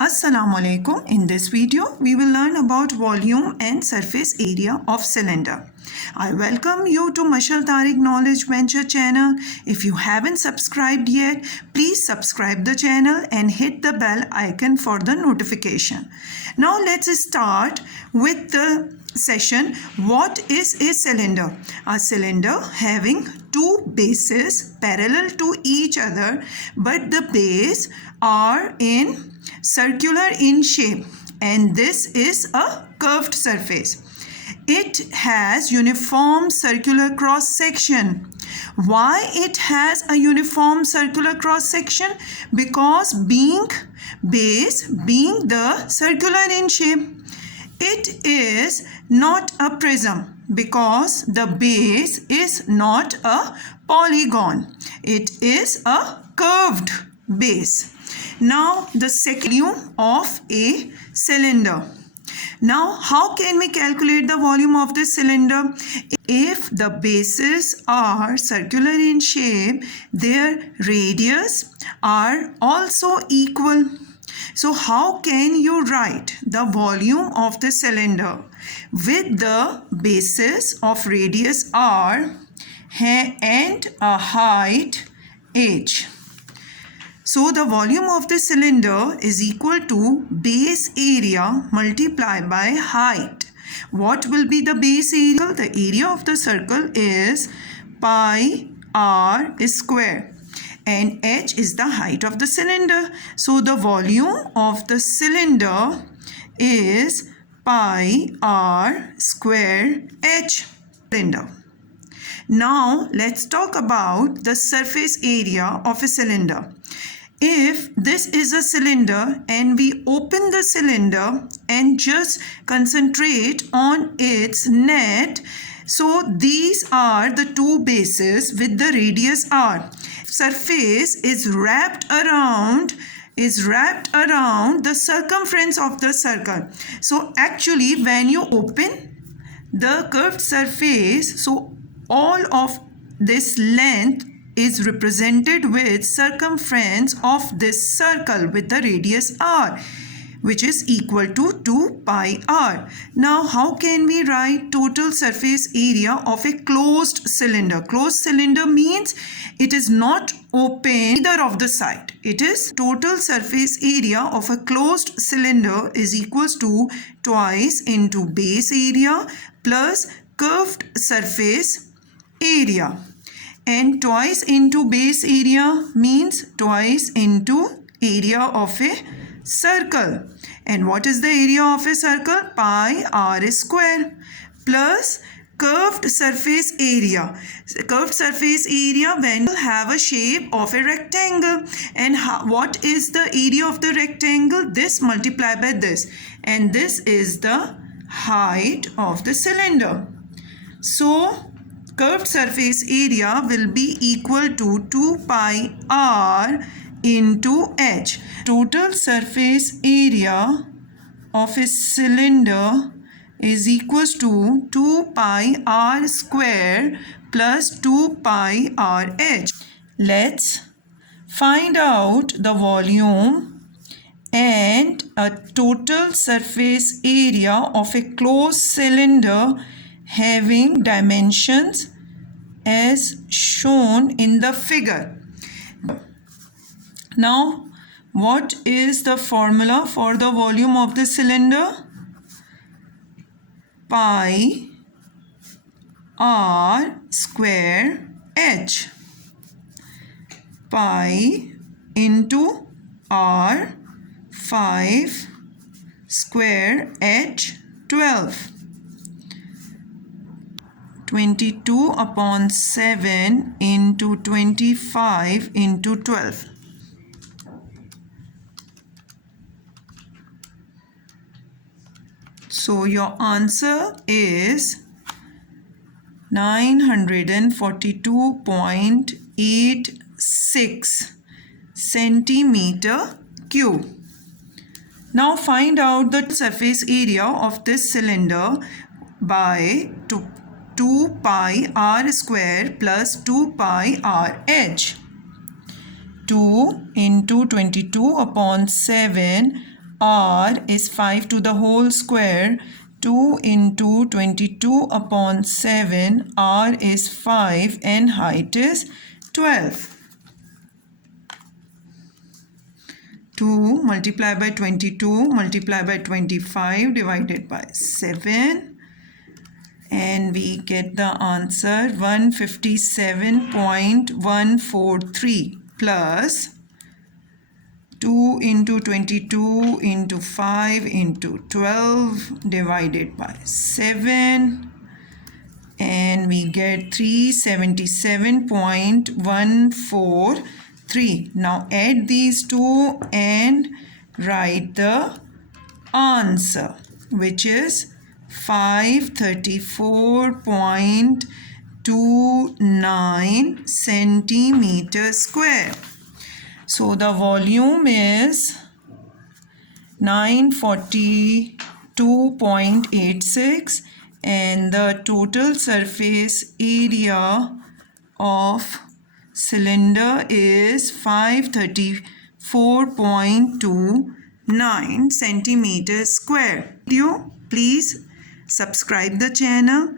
Assalamu alaikum. In this video, we will learn about volume and surface area of cylinder. I welcome you to Mashal Tariq Knowledge Venture channel. If you haven't subscribed yet, please subscribe the channel and hit the bell icon for the notification. Now let's start with the session. What is a cylinder? A cylinder having two bases parallel to each other, but the base are in circular in shape, and this is a curved surface. It has uniform circular cross section. Why it has a uniform circular cross section? Because being the circular in shape. It is not a prism because the base is not a polygon. It is a curved base. Now the second volume of a cylinder. Now how can we calculate the volume of the cylinder? If the bases are circular in shape, their radius are also equal. So how can you write the volume of the cylinder? With the bases of radius r and a height h. So the volume of the cylinder is equal to base area multiplied by height. What will be the base area? The area of the circle is pi r square, and h is the height of the cylinder. So the volume of the cylinder is pi r square h cylinder. Now let's talk about the surface area of a cylinder. If this is a cylinder and we open the cylinder and just concentrate on its net, so these are the two bases with the radius r. Surface is wrapped around the circumference of the circle. So actually when you open the curved surface, so all of this length is represented with circumference of this circle with the radius r, which is equal to 2 pi r. Now how can we write total surface area of a closed cylinder? Closed cylinder means it is not open either of the side. It is total surface area of a closed cylinder is equals to twice into base area plus curved surface area. And twice into base area means twice into area of a circle. And what is the area of a circle? Pi r square plus curved surface area. Curved surface area when you have a shape of a rectangle. And what is the area of the rectangle? This multiplied by this. And this is the height of the cylinder. So curved surface area will be equal to 2 pi r into h. Total surface area of a cylinder is equals to 2 pi r square plus 2 pi r h. Let's find out the volume and a total surface area of a closed cylinder having dimensions as shown in the figure. Now, what is the formula for the volume of the cylinder? Pi r square h. Pi into r 5 square h 12. 22 upon 7 into 25 into 12. So your answer is 942.86 centimeter cube. Now find out the surface area of this cylinder by 2 pi r square plus 2 pi r h. 2 into 22 upon 7 r is 5 to the whole square. 2 into 22 upon 7, r is 5 and height is 12. 2 multiplied by 22 multiplied by 25 divided by 7, and we get the answer 157.143 plus 2 into 22 into 5 into 12 divided by 7, and we get 377.143. Now add these two and write the answer, which is 534.29 centimeter square. So the volume is 942.86 and the total surface area of cylinder is 534.29 centimeters square. Please subscribe the channel